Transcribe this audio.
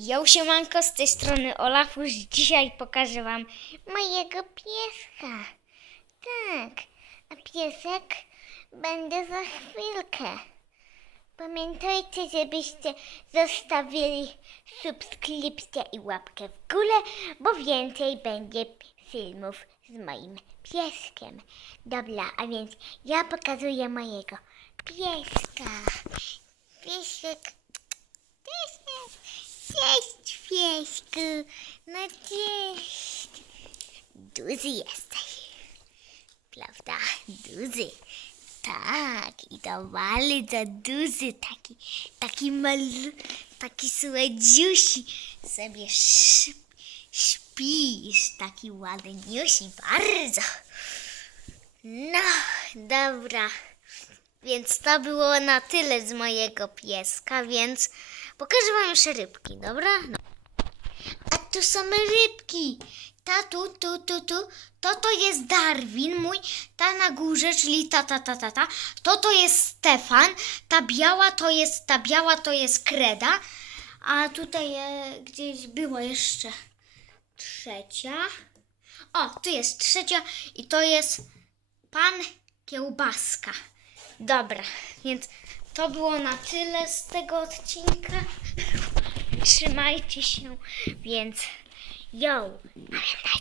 Yo, siemanko, z tej strony Olafusz. Dzisiaj pokażę wam mojego pieska. Tak, a piesek będzie za chwilkę. Pamiętajcie, żebyście zostawili subskrypcję i łapkę w górę, bo więcej będzie filmów z moim pieskiem. Dobra, a więc ja pokazuję mojego pieska. Piesek. Piesku. No cześć. Duży jesteś. Prawda? Duży. Tak, i to bardzo duży taki, taki malu, taki słodziusi sobie sz, śpisz, taki ładniusi, bardzo. No, dobra. Więc to było na tyle z mojego pieska, więc pokażę wam jeszcze rybki, dobra? No. Tu są rybki. Ta tu, tu, tu, tu. To to jest Darwin mój. Ta na górze, czyli ta, ta, ta, ta, ta. To to jest Stefan. Ta biała to jest, ta biała to jest Kreda. A tutaj e, gdzieś było jeszcze trzecia. O, tu jest trzecia i to jest pan Kiełbaska. Dobra, więc to było na tyle z tego odcinka. Trzymajcie się, więc yo, pamiętajcie,